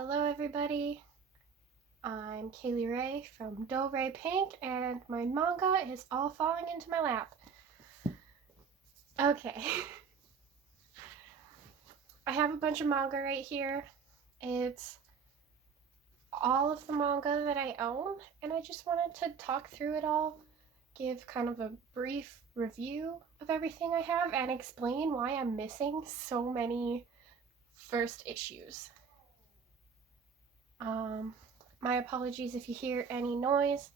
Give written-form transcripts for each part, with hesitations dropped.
Hello everybody, I'm Kaylee Ray from Do Ray Pink and my manga is all falling into my lap. Okay, I have a bunch of manga right here. It's all of the manga that I own and I just wanted to talk through it all, give kind of a brief review of everything I have and explain why I'm missing so many first issues. My apologies if you hear any noise.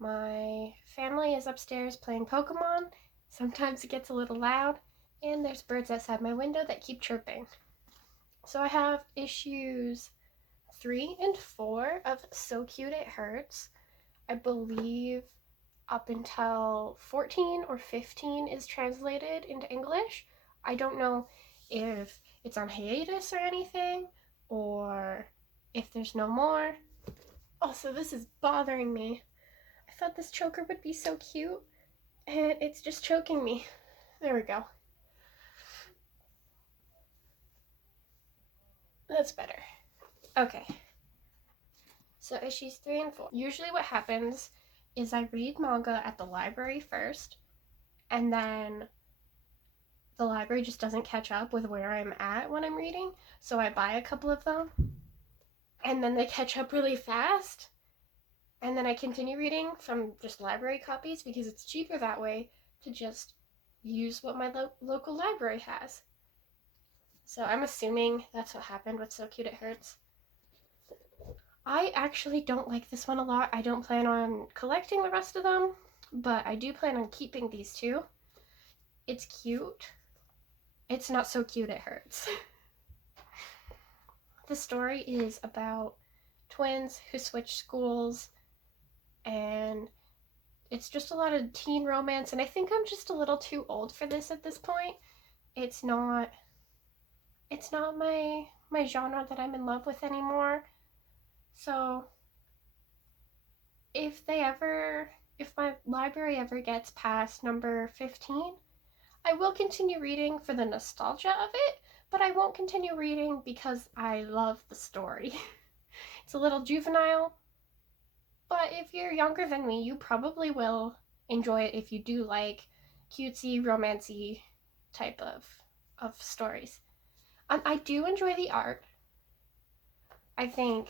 My family is upstairs playing Pokemon. Sometimes it gets a little loud, and there's birds outside my window that keep chirping. So I have issues 3 and 4 of So Cute It Hurts. I believe up until 14 or 15 is translated into English. I don't know if it's on hiatus or anything, or if there's no more. Also, this is bothering me. I thought this choker would be so cute, and it's just choking me. There we go. That's better. Okay. So issues 3 and 4. Usually what happens is I read manga at the library first, and then the library just doesn't catch up with where I'm at when I'm reading, so I buy a couple of them, and then they catch up really fast, and then I continue reading from just library copies because it's cheaper that way to just use what my local library has. So I'm assuming that's what happened with So Cute It Hurts. I actually don't like this one a lot. I don't plan on collecting the rest of them, but I do plan on keeping these two. It's cute. It's not so cute it hurts. The story is about twins who switch schools, and it's just a lot of teen romance, and I think I'm just a little too old for this at this point. It's not my genre that I'm in love with anymore. So if my library ever gets past number 15, I will continue reading for the nostalgia of it, but I won't continue reading because I love the story. It's a little juvenile, but if you're younger than me, you probably will enjoy it if you do like cutesy, romancy type of stories. I do enjoy the art. I think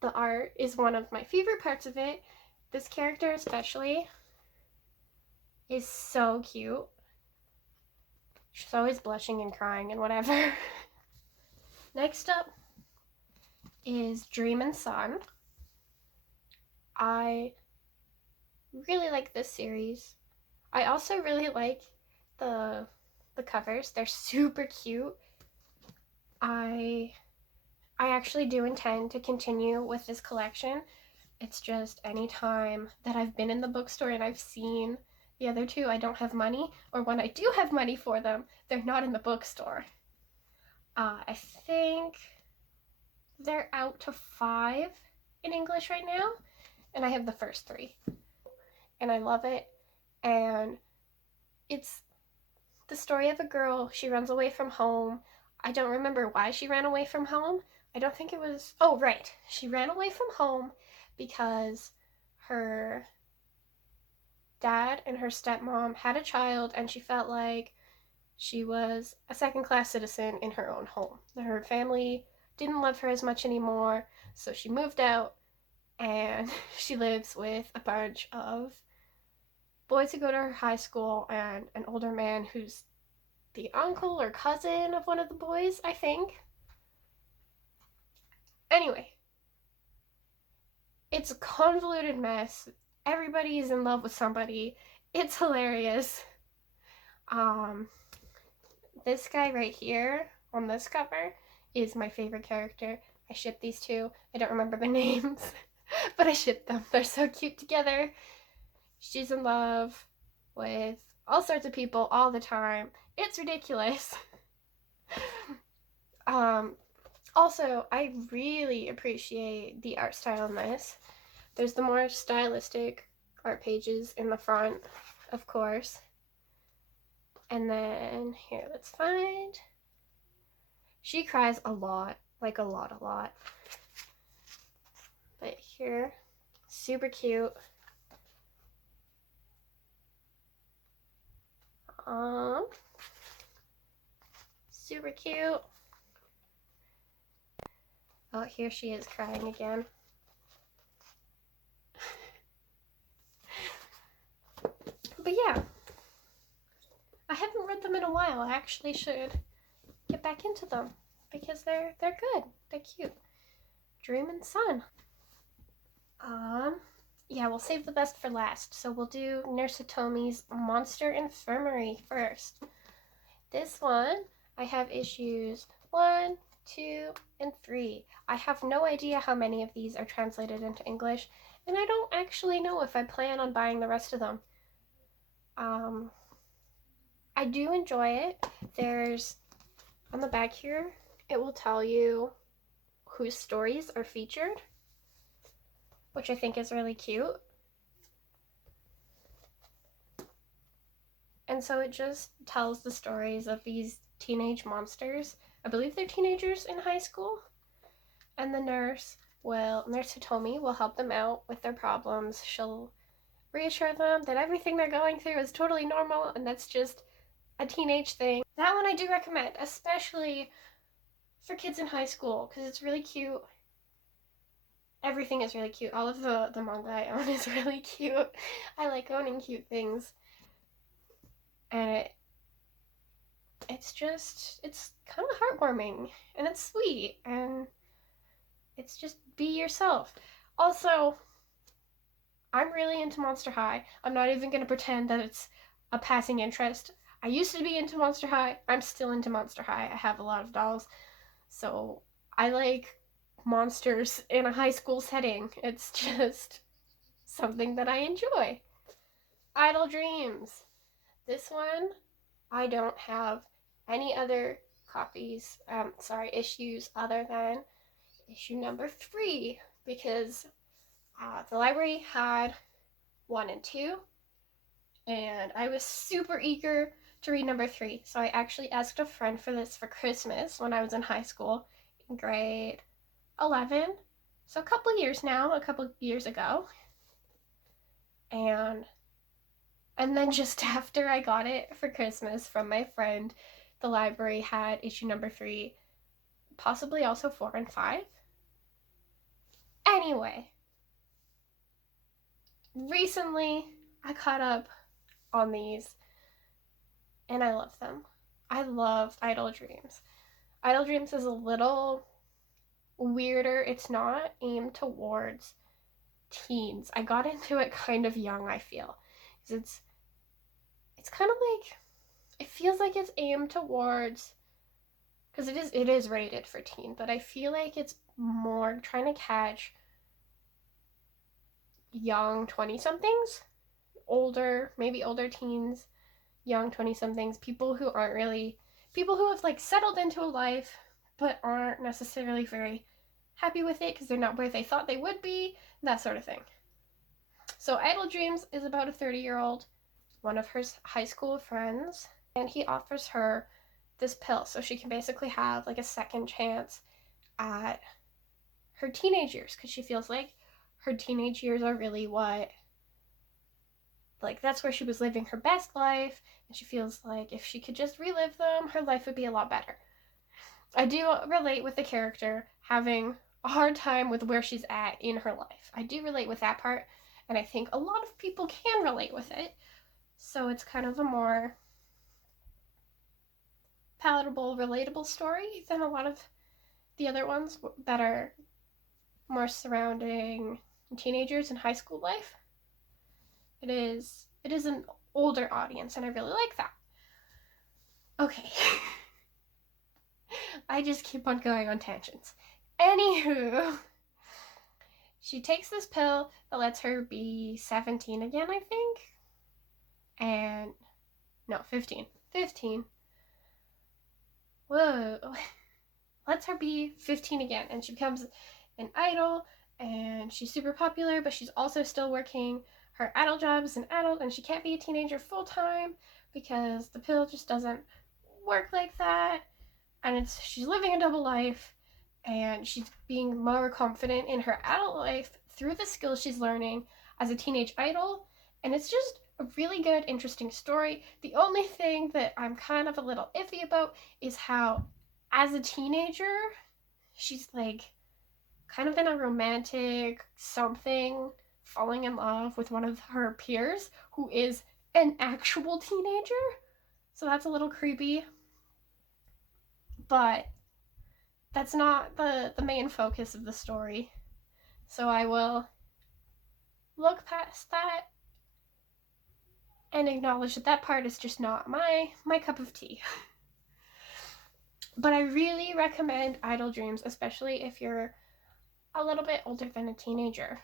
the art is one of my favorite parts of it. This character especially is so cute. She's always blushing and crying and whatever. Next up is Dreamin Sun. I really like this series. I also really like the covers. They're super cute. I actually do intend to continue with this collection. It's just any time that I've been in the bookstore and I've seen the other two, I don't have money, or when I do have money for them, they're not in the bookstore. I think they're out to 5 in English right now, and I have the first 3. And I love it. And it's the story of a girl. She runs away from home. I don't remember why she ran away from home. I don't think it was... Oh, right. She ran away from home because her dad and her stepmom had a child, and she felt like she was a second-class citizen in her own home. Her family didn't love her as much anymore, so she moved out, and she lives with a bunch of boys who go to her high school and an older man who's the uncle or cousin of one of the boys, I think. Anyway, it's a convoluted mess. Everybody is in love with somebody. It's hilarious. This guy right here on this cover is my favorite character. I ship these two. I don't remember the names, but I ship them. They're so cute together. She's in love with all sorts of people all the time. It's ridiculous. Also, I really appreciate the art style in this. There's the more stylistic art pages in the front, of course. And then, here, let's find... She cries a lot like a lot. But here, super cute. Super cute. Oh, here she is crying again. But yeah, I haven't read them in a while. I actually should get back into them because they're good. They're cute. Dreamin Sun. Yeah, we'll save the best for last. So we'll do Nurse Hitomi's Monster Infirmary first. This one, I have issues 1, 2, and 3. I have no idea how many of these are translated into English, and I don't actually know if I plan on buying the rest of them. I do enjoy it. There's, on the back here, it will tell you whose stories are featured, which I think is really cute. And so it just tells the stories of these teenage monsters. I believe they're teenagers in high school. And the Nurse Hitomi will help them out with their problems. She'll reassure them that everything they're going through is totally normal and that's just a teenage thing. That one I do recommend, especially for kids in high school, because it's really cute. Everything is really cute. All of the manga I own is really cute. I like owning cute things. And it's kind of heartwarming, and it's sweet, and it's just be yourself. Also, I'm really into Monster High. I'm not even gonna pretend that it's a passing interest. I used to be into Monster High. I'm still into Monster High. I have a lot of dolls. So I like monsters in a high school setting. It's just something that I enjoy. Idle Dreams. This one, I don't have any other issues other than issue number 3, because the library had 1 and 2, and I was super eager to read number 3. So I actually asked a friend for this for Christmas when I was in high school in grade 11. So a couple years ago. And then just after I got it for Christmas from my friend, the library had issue number 3, possibly also 4 and 5. Anyway, recently I caught up on these and I love them. I love Idle Dreams. Idle Dreams is a little weirder. It's not aimed towards teens. I got into it kind of young, I feel. Because it's kind of like, it feels like it's aimed towards, because it is rated for teen, but I feel like it's more trying to catch young 20-somethings, maybe older teens, young 20-somethings, people who have like settled into a life but aren't necessarily very happy with it because they're not where they thought they would be, that sort of thing. So Idle Dreams is about a 30-year-old, one of her high school friends, and he offers her this pill so she can basically have like a second chance at her teenage years, because she feels like her teenage years are really that's where she was living her best life, and she feels like if she could just relive them, her life would be a lot better. I do relate with the character having a hard time with where she's at in her life. I do relate with that part, and I think a lot of people can relate with it. So it's kind of a more palatable, relatable story than a lot of the other ones that are more surrounding teenagers and high school life. It is an older audience, and I really like that. Okay. I just keep on going on tangents. Anywho, she takes this pill that lets her be 17 again, I think. And no, 15. 15. Whoa. Lets her be 15 again, and she becomes an idol, and she's super popular, but she's also still working her adult job as an adult, and she can't be a teenager full time because the pill just doesn't work like that. And she's living a double life, and she's being more confident in her adult life through the skills she's learning as a teenage idol. And it's just a really good, interesting story. The only thing that I'm kind of a little iffy about is how, as a teenager, she's like kind of in a romantic something, falling in love with one of her peers who is an actual teenager. So that's a little creepy. But that's not the main focus of the story. So I will look past that and acknowledge that that part is just not my cup of tea. But I really recommend Idle Dreams, especially if you're a little bit older than a teenager.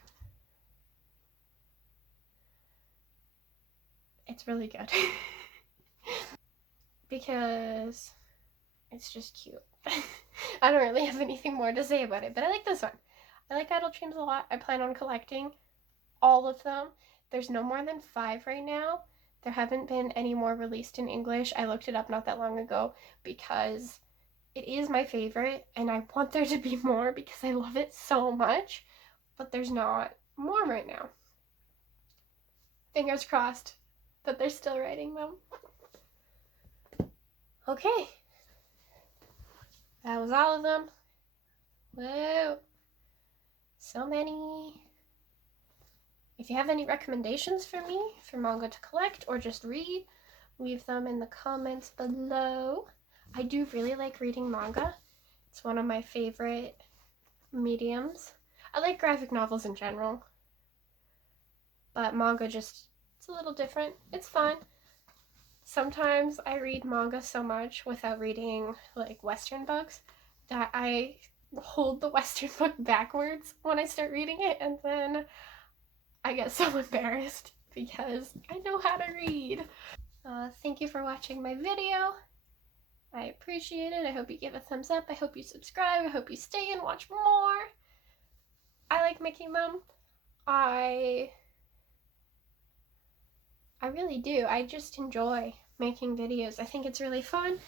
It's really good. Because it's just cute. I don't really have anything more to say about it, but I like this one. I like Idle Dreams a lot. I plan on collecting all of them. There's no more than 5 right now. There haven't been any more released in English. I looked it up not that long ago because it is my favorite and I want there to be more because I love it so much, but there's not more right now. Fingers crossed that they're still writing them. Okay. That was all of them. Whoa. So many. If you have any recommendations for me for manga to collect or just read, leave them in the comments below. I do really like reading manga. It's one of my favorite mediums. I like graphic novels in general, but manga just, it's a little different. It's fun. Sometimes I read manga so much without reading like Western books that I hold the Western book backwards when I start reading it, and then I get so embarrassed because I know how to read. Thank you for watching my video. I appreciate it. I hope you give a thumbs up. I hope you subscribe. I hope you stay and watch more. I like making them. I really do. I just enjoy making videos. I think it's really fun.